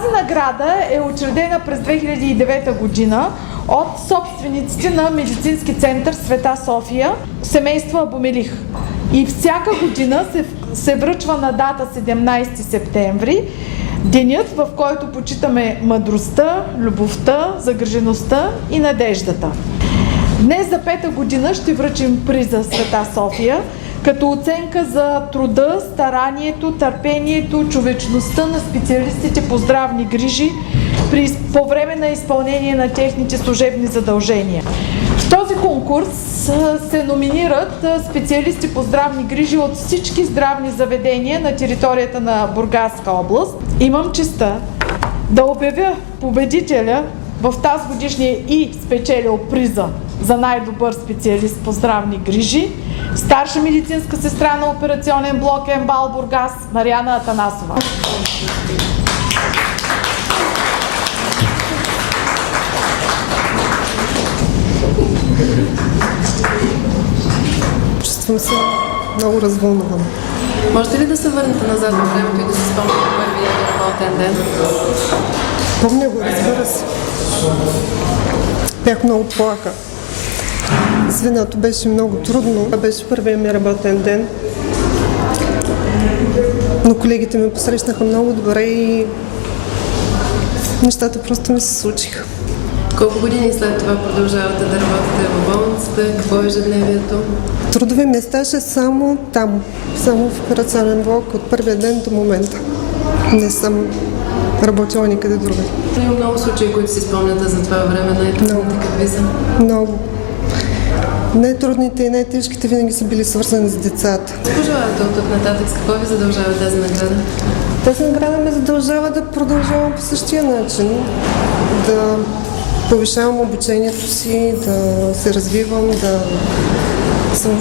Тази награда е учредена през 2009 година от собствениците на медицински център Света София, семейство Абомелих. И всяка година се връчва на дата 17 септември, денят, в който почитаме мъдростта, любовта, загрижеността и надеждата. Днес за 5-та година ще връчим приза Света София, като оценка за труда, старанието, търпението, човечността на специалистите по здравни грижи по време на изпълнение на техните служебни задължения. В този конкурс се номинират специалисти по здравни грижи от всички здравни заведения на територията на Бургаска област. Имам честта да обявя победителя в тази годишния и спечелил приза за най-добър специалист по здравни грижи, старша медицинска сестра на операционен блок МБАЛ Бургас Мариана Атанасова. Чувствам се много развълнувана. Можете ли да се върнете назад във времето и да се спомните първия работен ден? Помня го, разбира се. Бях много плаха. Звеното беше много трудно. Това беше първият ми работен ден. Но колегите ме посрещнаха много добре и нещата просто ми се случиха. Колко години след това продължавате да работите в болницата? Какво е ежедневието? Трудови ми стаж само там, само в операционен блок от първия ден до момента. Не съм работила никъде друга. Има много случаи, които си спомняте за това време. Най-трудните какви са? Много. Най-трудните и най-тежките винаги са били свързани с децата. Какво желаете от тук нататък? С какво ви задължава тази награда? Тази награда ме задължава да продължавам по същия начин, да повишавам обучението си, да се развивам, да съм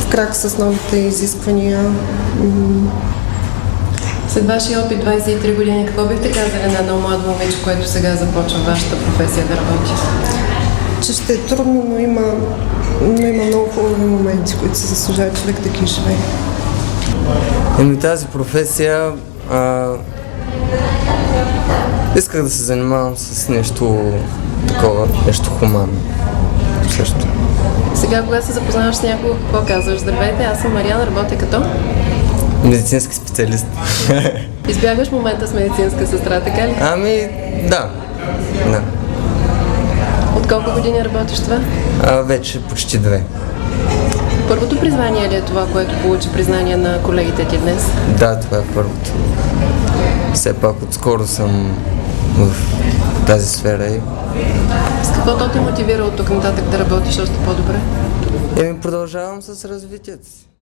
в крак с новите изисквания. След вашия опит 23 години, какво бихте казали на едно младо момиче, което сега започва вашата професия да работи? Че ще е трудно, но има много хубави моменти, които се заслужава човек да ги живее. Тази професия исках да се занимавам с нещо такова, нещо хуманно. Също. Сега, когато се запознаваш с някого, какво казваш? Здравейте, аз съм Мариана, работя като медицински специалист. Избягваш момента с медицинска сестра, така ли? Да. От колко години работиш това? Вече почти 2. Първото признание ли е това, което получи признание на колегите ти днес? Да, това е първото. Все пак отскоро съм в тази сфера и... С какво то те мотивира от тук нататък да работиш още по-добре? Продължавам с развитието си.